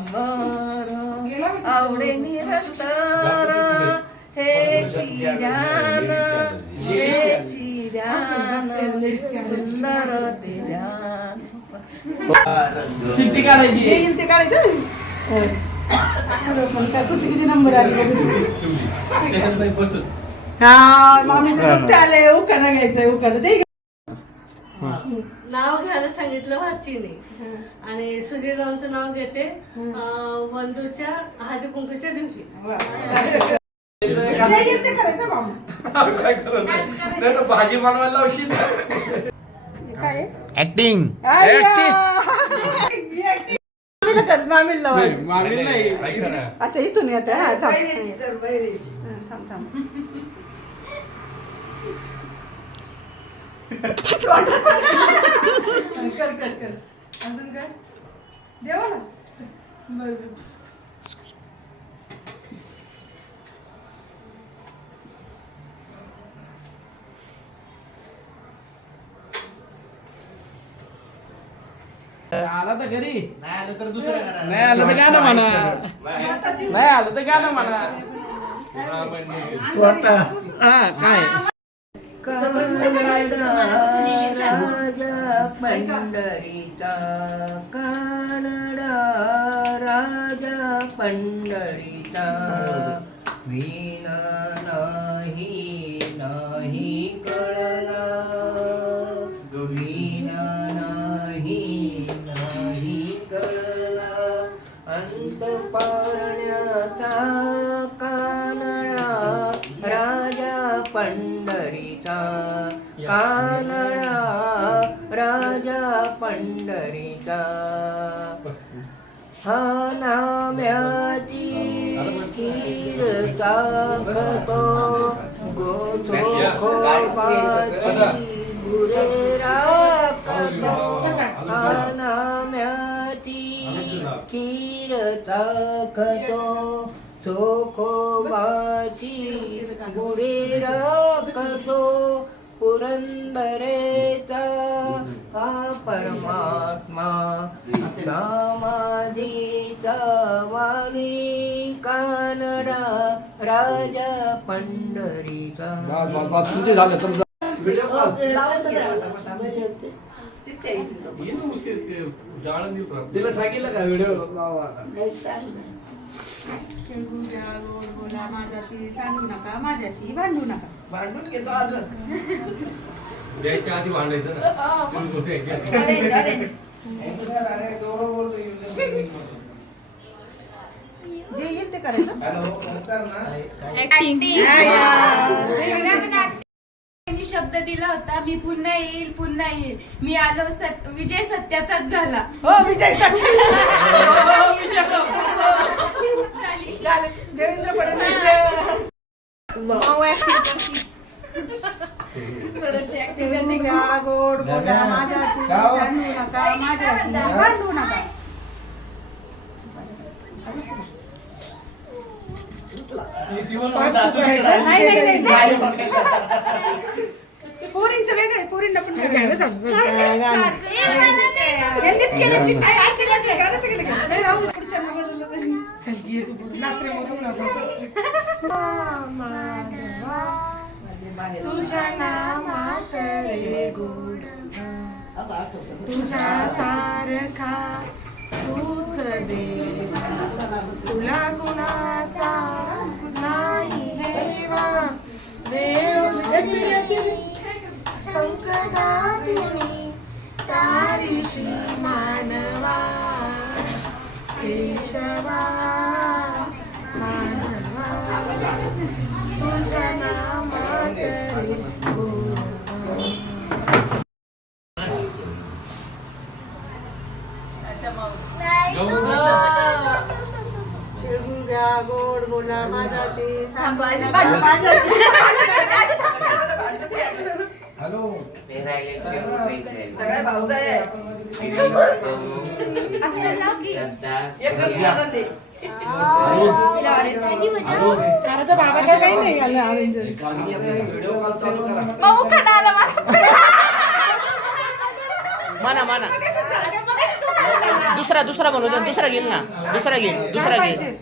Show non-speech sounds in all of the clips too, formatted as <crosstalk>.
पितांबर आवडे निरस्तर हे चिरान हे चिरान सुंदर ते ध्यान चिठ्ठी काढायची काढायचं किती नंबर आले हा मामीचे ते आले उखाणा घ्यायचंय उखाणा. ते नाव घ्यायला सांगितलं वाचिने. आणि सुधीररावांचं नाव घेते. अं, वंदूच्या हळदी कुंकूच्या दिवशी काय करत नाही? तर भाजी बनवायला लावशील हे काय? आहे? ऍक्टिंग! मामीला नाही अच्छा इथून येते हा थांब. थांब. कर कर कर अजून काय देवा ना बरं बरं. आला तर घरी. नाही आलं तर दुसरं करा नाही आलं तर गाणं म्हणा नाही आलं तर गाणं म्हणा. स्वतः. हा काय? राजा पंढरीचा कानडा राजा पंढरीचा कानडा राजा पंढरीचा. हा नाम्याची खीर काखतो गोतो खोपाची गुरे राखतो. हा नाम्याची खीर चाखतो. चोखोबाची गुरे राखतो. पुरंदरेचा हा परमात्मा समाधीचा वाणी कानडा राजा पंढरीचा. तुमचे झाले समजा तिला सांगितलं का व्हिडिओ? सांगू नका माझ्याशी भांडू नका. भांडून घेतो आजच. द्यायच्या आधी भांडायचं ना. जे येईल ते करायचं. शब्द दिला होता मी पुन्हा येईल पुन्हा येईल मी आलो सत विजय सत्याचाच झाला हो विजय झाली. देवेंद्र फडणवीस स्वराजची acting करते का? नका गोड बोला माझ्याशी सांगू नका माझ्याशी भांडू नका नाही, नाही, नाही. पोरींचं वेगळं आहे पोरींना पण यांनीच केलं? चिठ्ठी काय केलं? ते गाणंच केलं? का? नाही राहू दे, पुढच्या बदललं तरी. तुझ्या नामात रे गोड तुझ्या सारखा तूच देवा तुला कुणाचा नाही हे संकटातुनी तारीशी मानवा केशवा मानवा। तुझ्या गुंग्या गोड बोला माझा ते हॅलो. सगळ्या भाऊजा आहे. बाबा काय काही नाही आलं कॉल करा माना माना. दुसरा दुसरा बनवू द्या दुसरा घेईल ना. दुसरा घेईल दुसरा घेईल.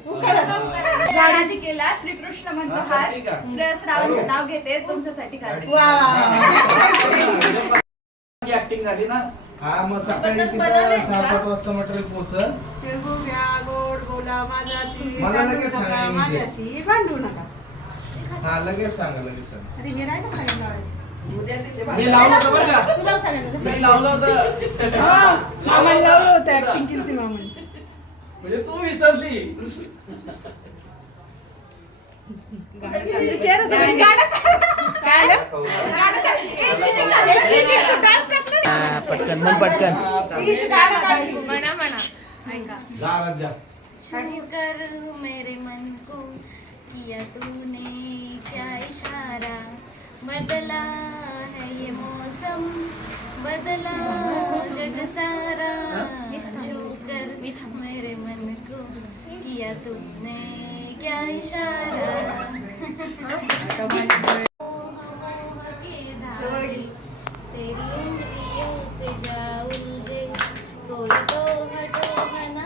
राधिकेला श्रीकृष्ण म्हणतो हार श्रेयस रावांचं नाव घेते तुमच्यासाठी काय ऍक्टिंग झाली ना? हा मग सकाळी तिथं सहा सात वाजता मटेरियल पोहोचल. गुंग्या गोड बोला माझा ती मला सांगू लगेच सांगा म्हणजे. माझ्याशी भांडू नका. हा लगेच सांगा लगेच सांगा. अरे हे नाही का सांगितलं आज? मी लावलं होतं बरं का? तुला सांगितलं मी लावलं होतं. हा, मामाने लावलं होतं ऍक्टिंग केली होती मामाने. म्हणजे तू विसरली. पटकन मन पटकन छू कर मेरे मन को किया तूने क्या इशारा? बदला है ये मौसम, बदला जग सारा। छू कर मेरे मन को किया तूने क्या इशारा? मोह के धागे तेरी उंगलियों से जा उलझे कोई तो हटो बना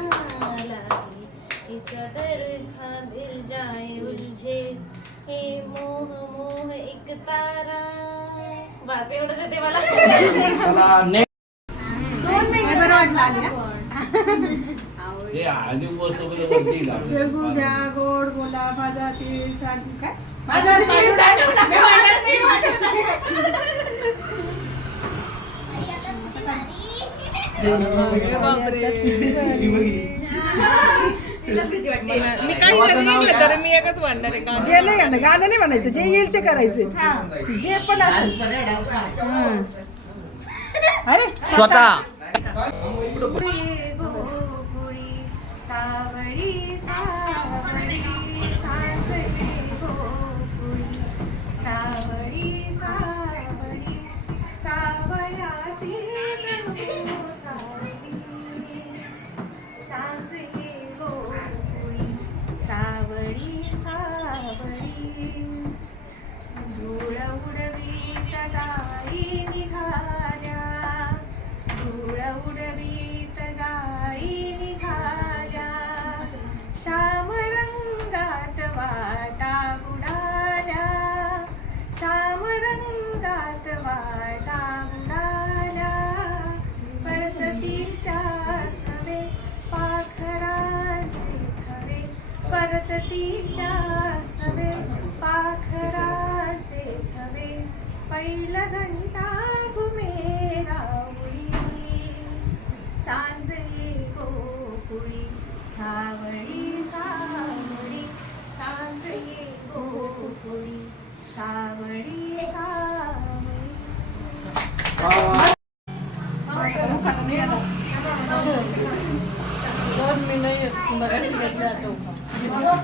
लागे इस तरह दिल जाए उलझे हे मोह मोह एक तारा बस एवढंच येते मला आधी गोड बोला माझा ती सांगू काय? माझा ती सांगू नका, वाटत नाही, वाटत. नाही. मी काही जरी निघलं तर मी एकच म्हणणार आहे गाणं. जे नाही गाणं गाणं नाही म्हणायचं जे येईल ते करायचं. जे पण असेल हा. अरे स्वतः. G. परततीच्या सवे पाखराचे थवे पैल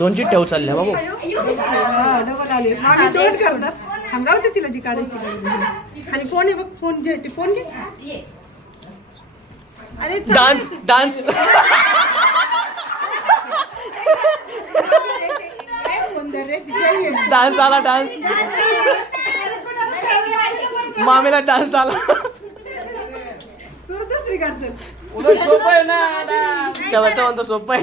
दोनची ठेव चालल्या बाबू हा, आम्ही दोन करतात. होते तिला जी काढायची. आणि फोन आहे बघ फोन घे फोन घे. अरे. Dance dance. डान्स आला डान्स. मामेला डान्स आला. तू दुसरी उलट सोपं आहे ना डान्स. तेव्हा तेव्हा म्हणतो सोपं आहे.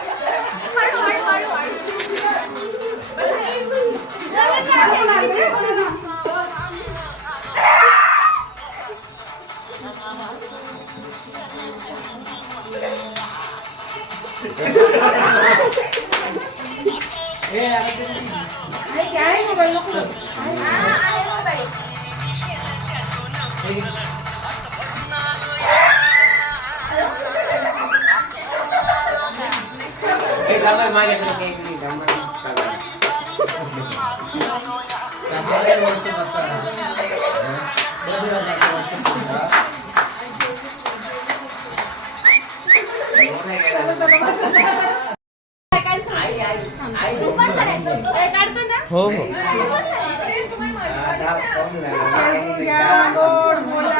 पुढे या किती बरोबर बोलतो. तुझ्याच नावाचं अगं, आज तर मला- बाळा, इकडे ये. काम नाही सांगितलं. आहे की आहे मोबाईल नको हो हो. गोड बोला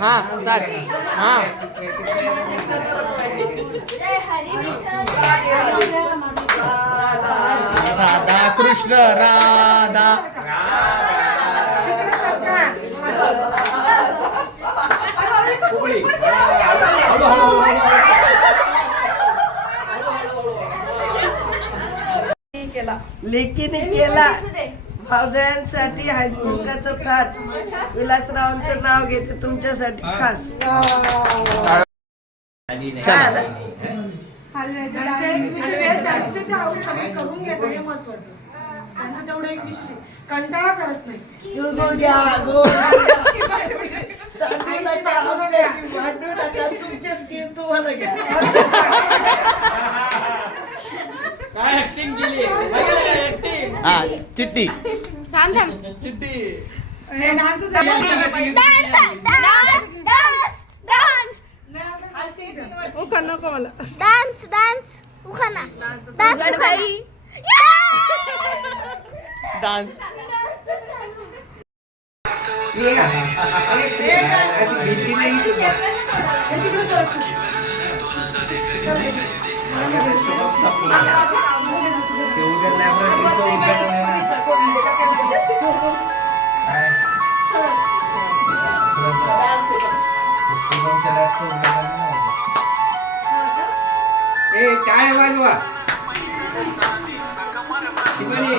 हा चालेल. हा. राधा कृष्ण राधा. लेकीने केला. भावजयांसाठी हळदीकुंकाचं थाट. विलासरावांचं नाव घेते तुमच्यासाठी खास. म्हणजे त्यांचे ते हाऊस सगळे करून घेतात हे महत्वाचं. त्यांचं तेवढं एक विशेष आहे. कंटाळा करत नाही. भांडू नका तुमचे तुम्हाला घ्या. काय ऍक्टिंग केली? हा चिट्टी डान्स मला. Dance dance. उखाना डान्स भाई डान्स ते ए काय वाजवा ठिकाणी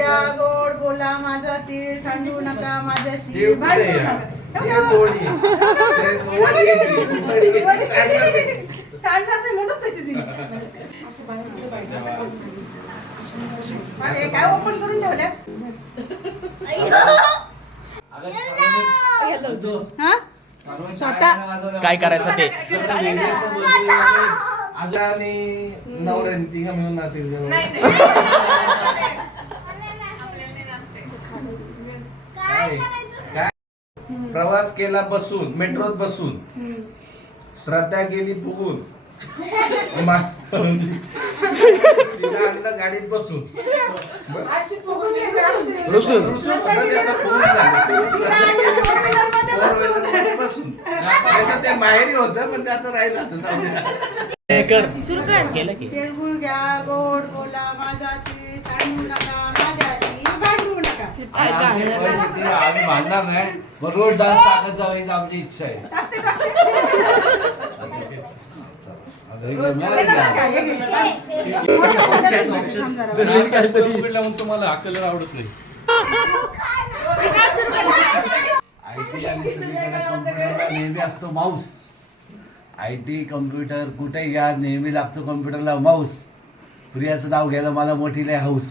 वडी येते. सांगणार नाही. सांडणार नाही म्हणूनच त्याची दिली. असं बाहेर बाहेर अरे, हे काय ओपन करून ठेवल्या? हा? स्वतः. काय करायचं ते? नवऱ्याने तिघं मिळून नाचायचं काय? प्रवास केला बसून मेट्रोत बसून. श्रद्धा गेली फुगून. <laughs> ती गाडीत बसून. रुसून. होतं मध्ये बसून. ते माहेरी होतं पण ते आता राहिलं. कर. केलं की. गोड बोला माझा ती सांडू नका माझ्याशी भांडू नका आणि आमची परिस्थिती आम्ही भांडणार नाही पण रोज डान्स टाकत जावायची आमची इच्छा आहे? लावून तुम्हाला हाकलं आवडत नाही आयटी आणि सगळीकडे नेहमी असतो माऊस आय टी कम्प्युटर कुठे घ्या नेहमी लागतो कम्प्युटरला माऊस प्रियाचं नाव घ्यायला मला मोठी लय हाऊस.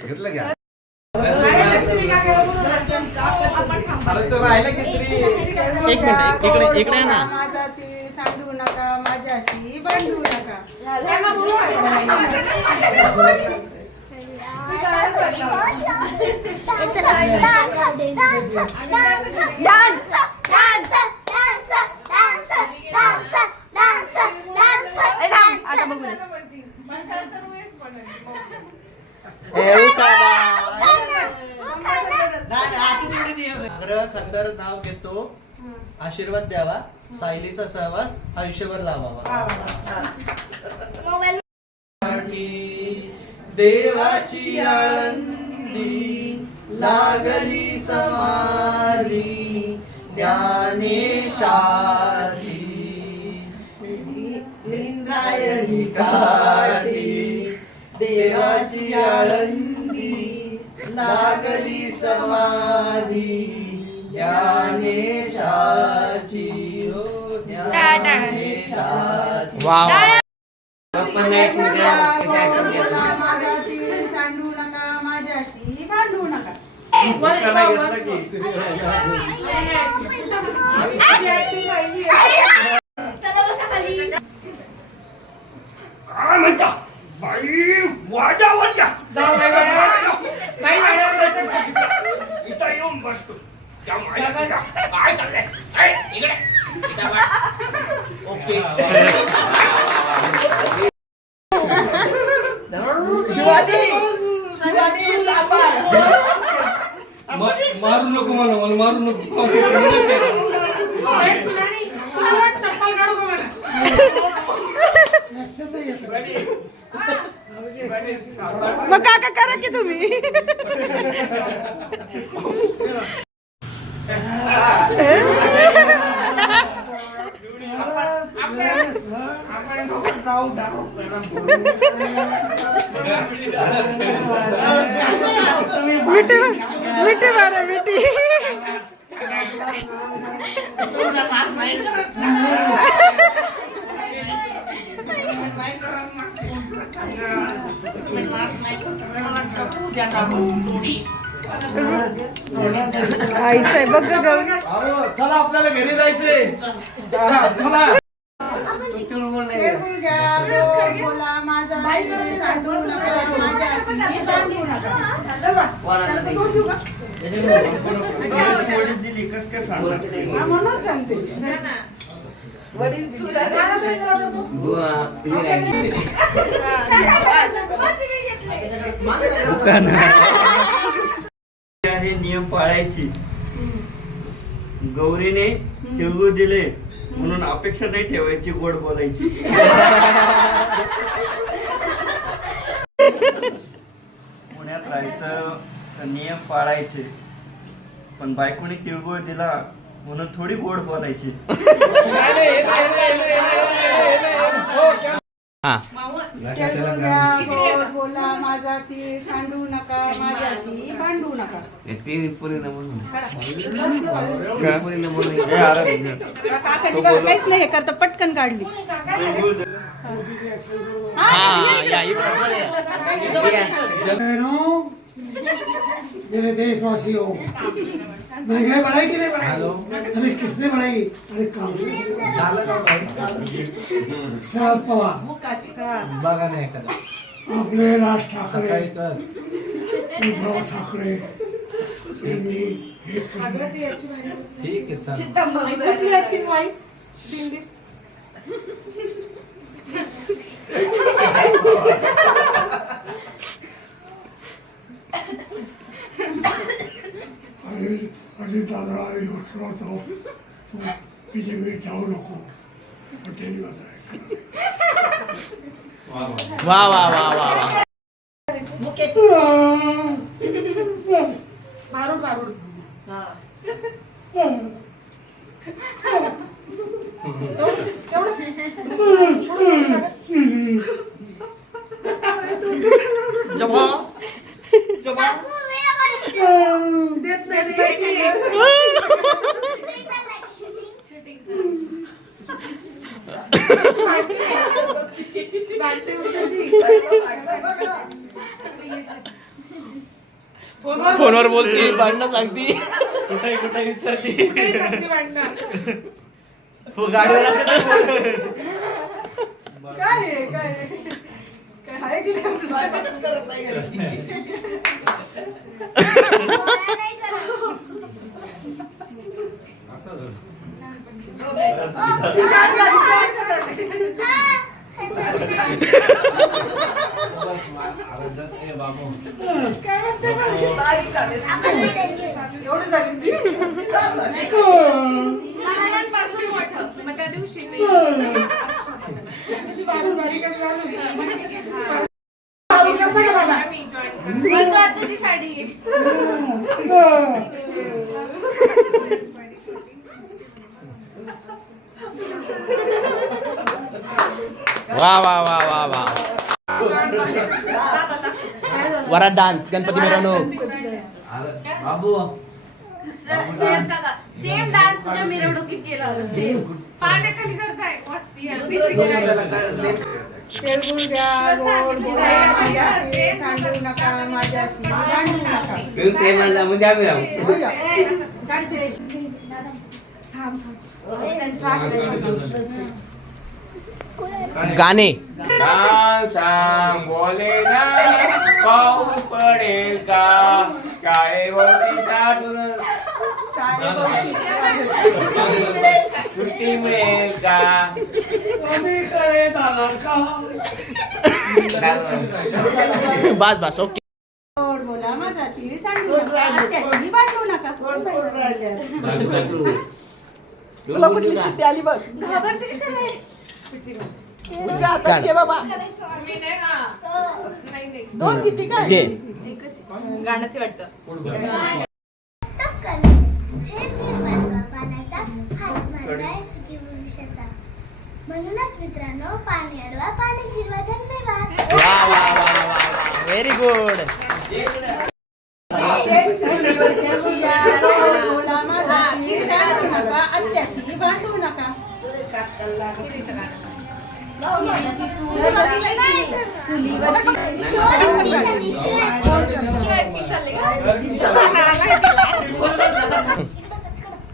घेतलं घ्या महालक्ष्मी काकाला बोलू एक मिनिट इकडे इकडे आहे ना माझा ती सांडू नका माझ्याशी भांडू नका आता बघू दे. खरं खंदर नाव घेतो. आशीर्वाद द्यावा. सायलीचा सहवास आयुष्यभर लावावा. देवाची आळंदी लागली समाधी ज्ञानेशाची इंद्रायणी काठी देवाची आळंदी लागली समाधी ज्ञानेशाची हो ज्ञानेशाची सांडू नका माझ्याशी भांडू नका म्हणता बाई वाजावर जा इथं येऊन बसतो त्या माईला काय चाललंय ऐ, इकडे इथं बस. ओके मारू नको मला मला मारू नको मग काका करा की तुम्ही मिठी मिठी मारा मिठी. आईच आहे बघ चला आपल्याला घरी जायचंय. चला नका. चला, त्याला तर का? हा, म्हणूनच सांगते. हे नियम पाळायची. गौरीने तिळगुळ दिले म्हणून अपेक्षा नाही ठेवायची गोड बोलायची. राहायचं तर नियम पाळायचे. पण बायकोने तिळगुळ दिला म्हणून थोडी गोड बोलायची. हा. तिळगुळ घ्या, गोड बोला, माझा ती सांडू नका माझ्याशी भांडू नका काकाची बघा, काहीच नाही हे करता पटकन काढली. मेरे देशवासियों महँगाई बढ़ाई कि नहीं बढ़ाई अरे किसने बढ़ाई अरे कांग्रेस शरद पवार बघा नाही करा आपले राज ठाकरे उद्धव ठाकरे यांनी ठीक आहे चालेल अरे अरे दादा आम्ही बसलो होतो तू तिथे वेळ जाऊ नको हॉटेल वा. वा वा वा वा भारूड भारूड देत फोनवर बोलती भांडणं सांगती. कुठे कुठे विचारती. हो, गाडीवर काय आहे, काय आहे? काय आहे की झाली मग त्या दिवशी तुझी साडी. वा वा वा वा वा. वरा डान्स गणपती मिरवणूक. बाबू. सेम काका सेम डान्स तुझ्या मिरवणुकीत केला होता. सेम पाण्याखाली करताय. मस्ती आहे. Basic तिळगुळ द्या, गोड गोड द्या, ते सांडू नका माझ्याशी भांडू नका. प्रेमाला म्हणजे आम्ही राहू. ए, काढचे. गाणे. बोले ना पाऊस पडेल का? शाळेवरती सुट्टी मिळेल बस बस ओके. गोड बोला माझा सांडू नका? भांडू नका. तुला कुठली चिठ्ठी आली बघ घाबरते? तुझ्या हातात घे बाबा. मी नाही दोन किती काय? वाटतं. म्हणूनच मित्रांनो पाणी अडवा पाणी जिरवा. धन्यवाद. व्हेरी गुड भांडू नका.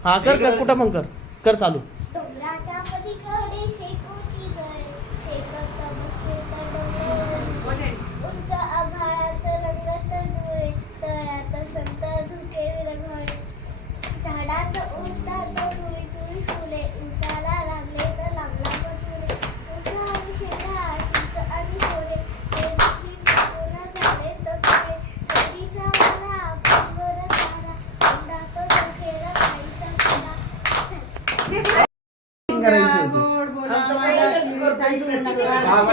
हा कर कर कुठं मग कर. कर चालू. नका आत्याशी भांडू नका.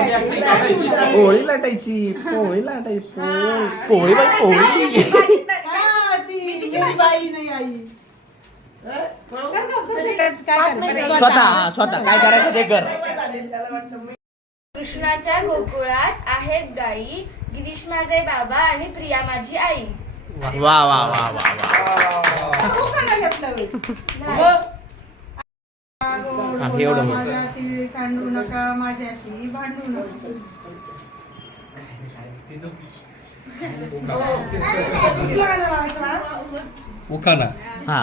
पोळी लाटायची पोळी लाटायची पोळी पोळी बाई पोळी. ती मेरी बाई. नाही आई. कर गं, कर ते. काय करायचं? स्वतः हा स्वतः काय करायचं ते कर. कृष्णाच्या गोकुळात आहेत गाई गिरीश माझे बाबा आणि प्रिया माझी आई. वा वा वा वा वा उखाणा घेतला होय. गोड हा, एवढं मग. माझा तीळ सांडू नका माझ्याशी भांडू नका. कुठलं गाणं लावायचं ना? उखाना. हा.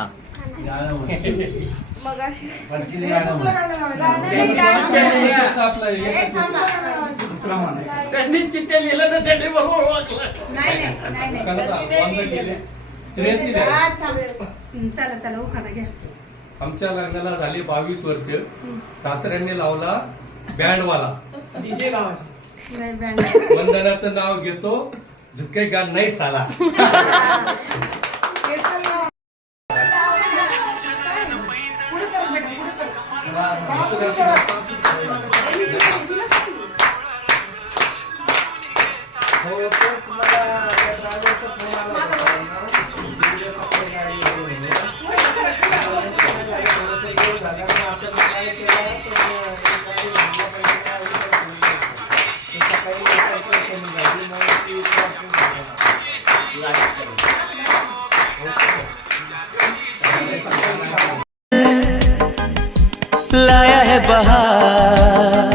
मग अशी. पटकीने गाणं कुठलं म्हण. गाणं लावायचं? ए, थांबा. त्यांनी चिठ्ठ्या लिहिलं तर त्यांनी बरोबर ओळखलं नाही नाही नाही नाही. सिरियसली हा, थांब. हं, चला चला उखाणा घ्या. आमच्या लग्नाला झाली बावीस वर्ष. सासऱ्यांनी लावला बँडवाला. वंदनाचं नाव घेतो. झुकेगा नाही साला. <laughs> लाया है बहार।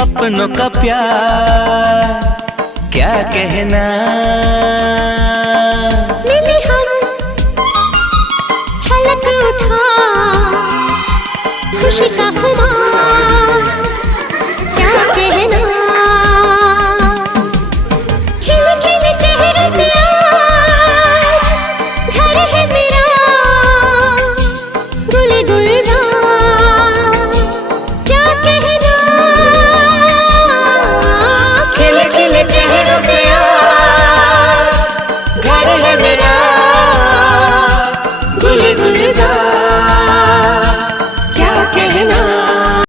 अपनों का प्यार क्या कहना? हम छलक उठा। खुशी का खुमार